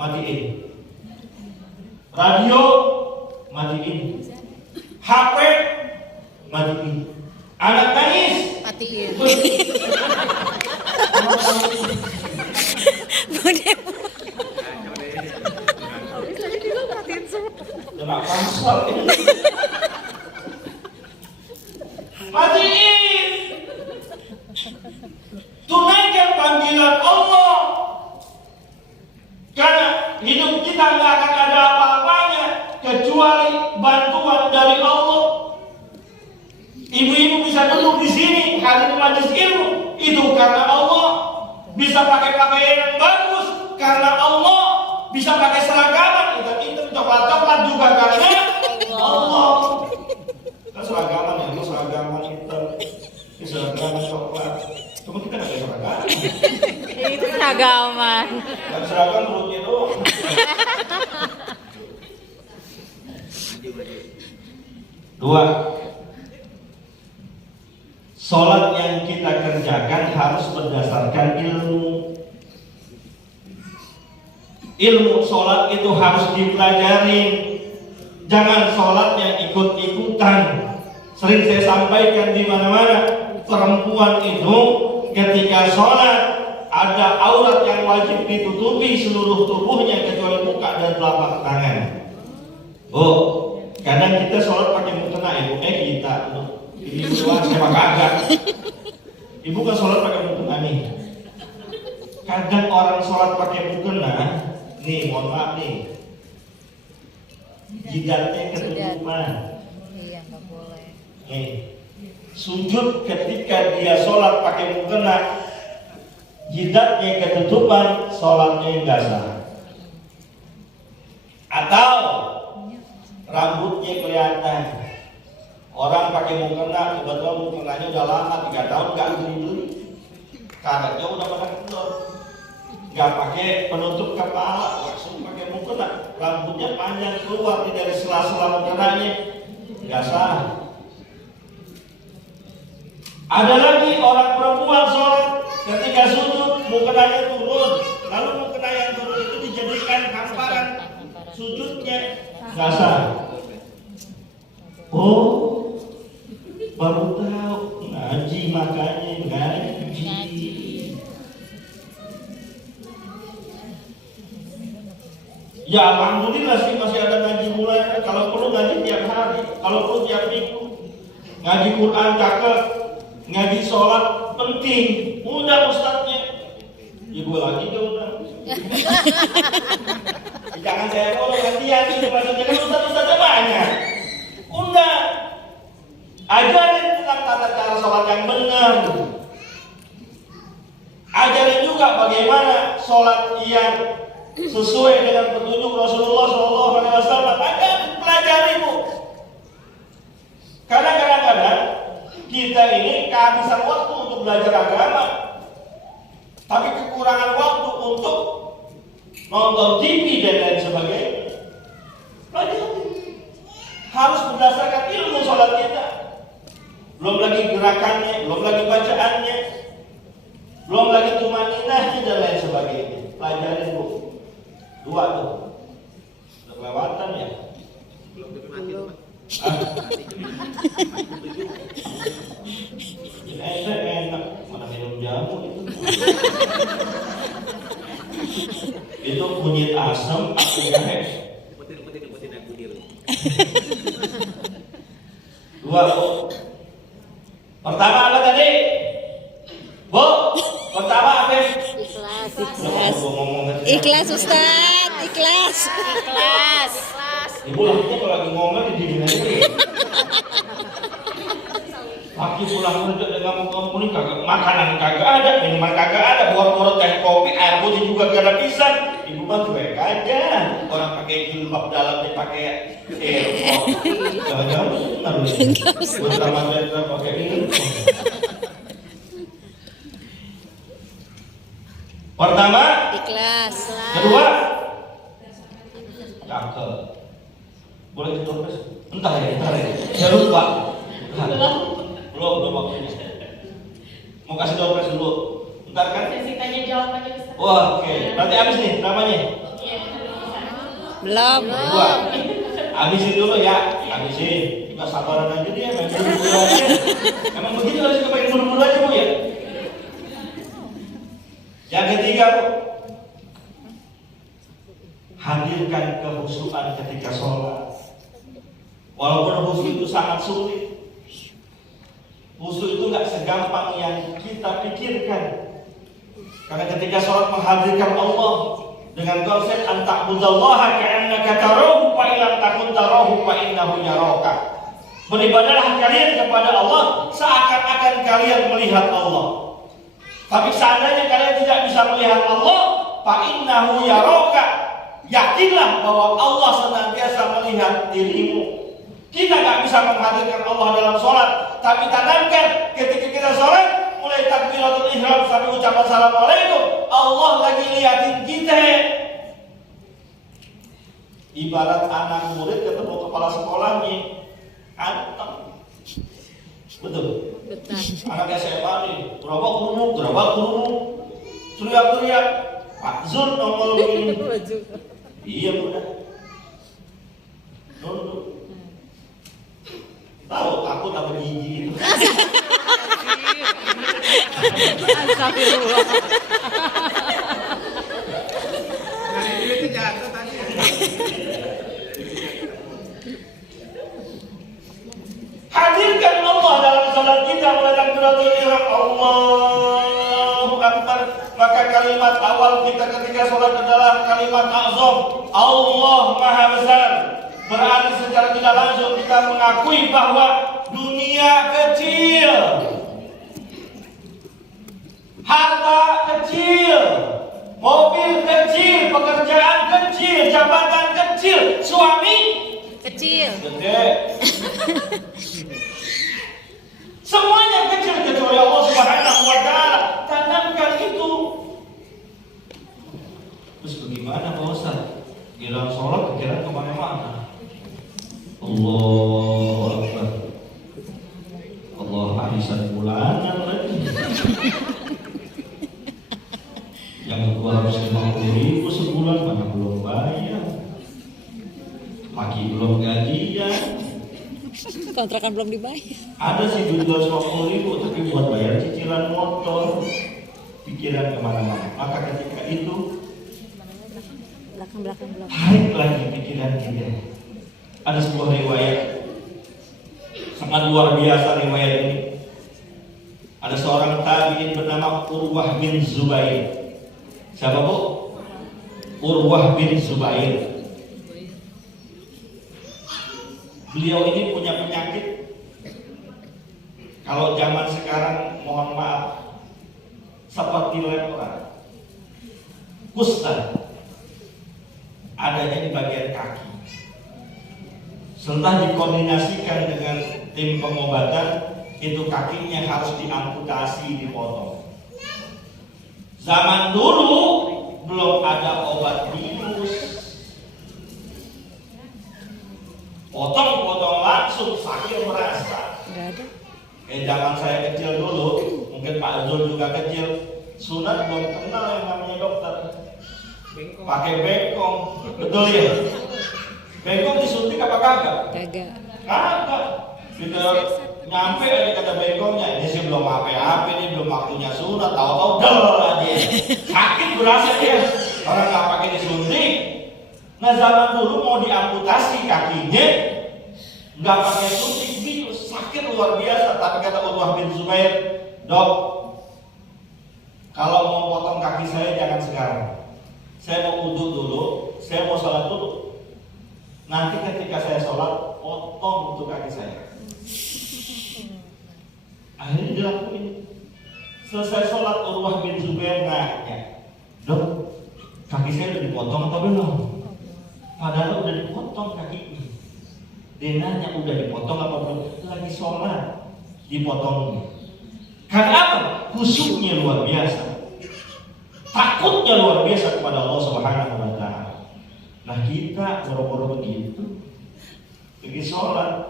matiin, radio matiin, HP matiin, anak nangis Matiin. kena pasal ini. Matiin. Tunaikan panggilan Allah. Karena hidup kita nggak akan ada apa-apanya kecuali bantuan dari Allah. Ibu-ibu bisa duduk di sini hadir majelis ilmu itu karena Allah. Bisa pakai pakaian yang bagus karena Allah. Bisa pakai seragaman itu coklat-coklat juga karena Allah. Kita seragaman ya, seragaman hitam, seragaman coklat. Cuma kita nggak pakai seragaman. Itu seragaman. Dan seragam perutnya doang. Dua, sholat yang kita kerjakan harus berdasarkan ilmu. Ilmu sholat itu harus dipelajari. Jangan sholatnya ikut-ikutan. Sering saya sampaikan di mana-mana, perempuan itu ketika sholat ada aurat yang wajib ditutupi seluruh tubuhnya kecuali muka dan telapak tangan. Oh, kadang kita sholat pakai mukena, ibu kita, ibu doang siapa kagak. Ibu kan sholat pakai mukena nih. Kadang orang sholat pakai mukena, nih mohon maaf nih, jidatnya ketutupan. Iya, nggak boleh. Nih, sujud ketika dia sholat pakai mukena, jidatnya ketutupan, sholatnya nggak sah. Atau rambutnya kelihatan. Orang pakai mukena, kebetulan mukenanya udah lama 3 tahun nggak beli-beli, karetnya udah pada kendor, nggak pakai penutup kepala, langsung pakai mukena, rambutnya panjang keluar dari sela-sela mukenanya, nggak sah. Ada lagi orang perempuan sholat ketika sujud mukenanya turun, lalu mukena yang turun itu dijadikan hamparan sujudnya, nggak sah. Oh, baru tahu ngaji, makanya ngaji. Ya alhamdulillah sih masih ada ngaji mulai. Kalau perlu ngaji tiap hari, kalau perlu tiap minggu. Ngaji Quran cakep, ngaji sholat penting. Udah ustadznya, ibu lagi dong. Jangan saya mau gantian ini maksudnya kan ustadz-ustadznya banyak. Udah ajarin tentang tata cara sholat yang benar. Ajarin juga bagaimana sholat yang sesuai dengan petunjuk Rasulullah SAW. Ajarin, pelajari Bu. Karena kadang-kadang kita ini kehabisan waktu untuk belajar agama, tapi kekurangan waktu untuk nonton TV dan lain sebagainya. Pelajari. Harus berdasarkan ilmu sholat kita. Belum lagi gerakannya, belum lagi bacaannya, belum lagi tumaninahnya dan lain sebagainya. Pelajarin Bu. 2 tuh. Udah kelewatan ya? Belum. Enak, mana minum jamu itu. Itu kunyit asam apa ya? Dua Bu. Pertama apa tadi? Bu, pertama apa? Ikhlas. Gua ngomong tadi. Ikhlas Ustaz. Ikhlas. Ikhlas. Ibu lakinya kalau lagi ngomel di diri aja. Laki pulang kerja dengan ngomong ini kagak, makanan kagak ada, minuman kagak ada, bor-bor teh kopi, air putih juga gak ada pisan. Ibu mah cuek aja. Orang pakai jilbab dalam dipakai earphone. Jangan-jangan benar loh. Buat Ramadan pakai ini. Pertama, Ikhlas. kedua, cakep. Boleh ditulis? Entah ya. Saya lupa. Belum waktunya. Mau kasih dompet dulu. Ntar kan? Sesi tanya jawab aja Ustaz. Wah, oke. Berarti habis nih namanya. Belum. Dua. Habisin dulu ya. Habisin. Kita sabaran aja dia. Main buru-buru aja. Emang begitu harus kepengen buru-buru aja Bu ya? Yang ketiga Bu, hadirkan kehusuan ketika sholat. Walaupun khusyuk itu sangat sulit. Khusyuk itu nggak segampang yang kita pikirkan. Karena ketika sholat menghadirkan Allah dengan konsep anta'budallaha ka'annaka tarahu fa illam takun tarahu fa innahu yaraka. Beribadahlah kalian kepada Allah seakan-akan kalian melihat Allah. Tapi seandainya kalian tidak bisa melihat Allah, fa innahu yaraka. Yakinlah bahwa Allah senantiasa melihat dirimu. Kita nggak bisa menghadirkan Allah dalam sholat, tapi tanamkan ketika kita sholat, mulai takbiratul ihram sampai ucapan assalamualaikum, Allah lagi liatin kita. Ibarat anak murid ketemu kepala sekolahnya, anteng. Betul. Anak SMA nih, gerabak guru, teriak-teriak, Pak Zul nongol begini. Iya udah. Nunduk. Tahu takut apa gigi itu. Astagfirullah. Nah, itu jatuh tadi. Hadirkan Allah dalam salat kita mulai takbiratul ihram Allahu Akbar. Maka kalimat awal kita ketika salat adalah kalimat azam, Allah Maha Besar. Berarti secara tidak langsung kita mengakui bahwa dunia kecil, harta kecil, mobil kecil, pekerjaan kecil, jabatan kecil, suami Kecil. gede. Semuanya kecil kecuali Allah Subhanahu wa Ta'ala. Tanamkan itu. Terus bagaimana Pak Ustaz? Giliran sholat pikiran kemana-mana. Allah Akbar. Allah arisan bulanan lagi. Yang gua harus 50.000 sebulan, mana belum bayar. Lagi belum gajian. Kontrakan belum dibayar. Ada sih 250.000 tapi buat bayar cicilan motor. Pikiran kemana-mana. Maka ketika itu Belakang. tarik lagi pikiran kita. Ada sebuah riwayat sangat luar biasa riwayat ini. Ada seorang tabi'in bernama Urwah bin Zubair. Siapa Bu? Urwah bin Zubair. Beliau ini punya penyakit. Kalau zaman sekarang mohon maaf seperti lepra, kusta. Adanya di bagian kaki. Setelah dikoordinasikan dengan tim pengobatan, itu kakinya harus diamputasi, dipotong. Zaman dulu belum ada obat bius. Potong langsung sakit merasa. Enggak ada. Zaman saya kecil dulu, mungkin Pak Zul juga kecil, sunat belum kenal yang namanya dokter. Pakai bengkong, betul ya? Bengkong disuntik apa kagak? Kagak. Kagak. Kita nyampe aja kata bengkongnya, ini sih belum apa-apa, ini belum waktunya sunat, tahu-tahu del aja. Sakit berasa dia, orang nggak pakai disuntik. Nah zaman dulu mau diamputasi kakinya, nggak pakai suntik, bius, sakit luar biasa. Tapi kata Urwah bin Zubair, dok, kalau mau potong kaki saya jangan sekarang. saya mau wudhu dulu, saya mau sholat dulu. Nanti ketika saya sholat, potong untuk kaki saya. Akhirnya dilakuin. Selesai sholat, Urwah bin Zubair nanya, "Dok, kaki saya udah dipotong atau belum?" Padahal udah dipotong kakinya. Dia nanya, udah dipotong apa belum? Lagi sholat, dipotongnya. Karena apa? Khusyuknya luar biasa. Takutnya luar biasa kepada Allah Subhanahu wa Ta'ala. Nah, kita boro-boro begitu, pergi sholat,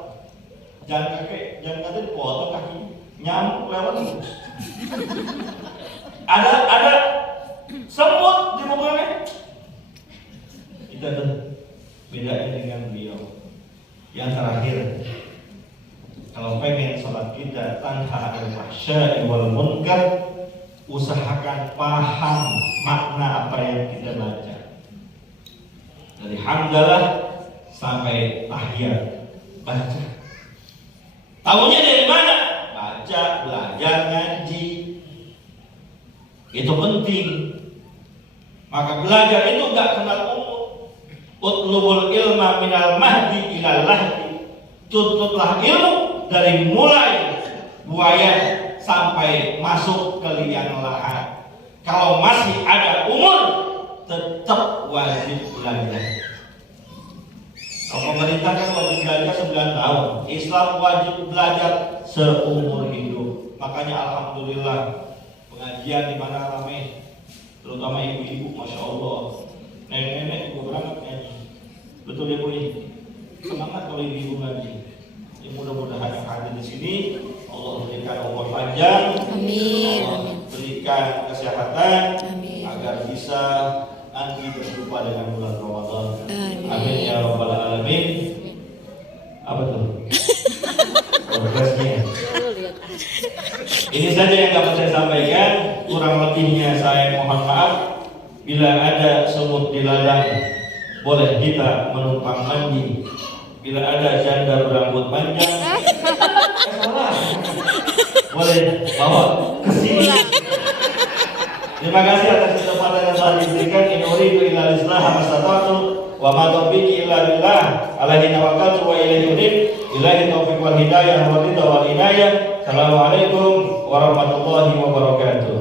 jangan kata dipotong kaki, nyamuk lewat. Ada semut di mukanya. Kita tuh bedanya dengan beliau. Yang terakhir, kalau pengen sholat kita tanha al-fahsya'i wal munkar, usahakan paham makna apa yang kita baca. Dari hamdalah sampai tahiyat, baca. Tahunya dari mana? Baca, belajar, ngaji. Itu penting. Maka belajar itu gak kenal umur. Utlubul ilma minal mahdi ilal lahdi. Tuntutlah ilmu dari mulai buaya sampai masuk ke liang lahat. Kalau masih ada umur, tetap wajib belajar. Kalau pemerintah kan wajib belajar 9 tahun, Islam wajib belajar seumur hidup. Makanya alhamdulillah pengajian di mana ramai, terutama ibu-ibu, masya Allah, nenek-nenek juga berangkat ngaji. Betul ya Bu? Semangat kalau ibu-ibu ngaji. Ya, mudah-mudahan yang hadir di sini Allah berikan umur panjang, Amin. Allah berikan kesehatan, Amin. agar bisa nanti berjumpa dengan bulan Ramadan. Amin. Amin ya rabbal alamin. Apa tuh? Progresnya. Ini saja yang dapat saya sampaikan. Kurang lebihnya saya mohon maaf. Bila ada semut di ladang, boleh kita menumpang mandi. Bila ada janda berambut panjang, boleh bawa ke sini. Terima kasih atas kesempatan yang telah diberikan. In uridu illa al-islah mastata'tu wa ma taufiqi illa billah. Alaihi tawakkaltu wa ilaihi unib. Billahi taufiq wal hidayah wal ridha wal inayah. Assalamualaikum warahmatullahi wabarakatuh.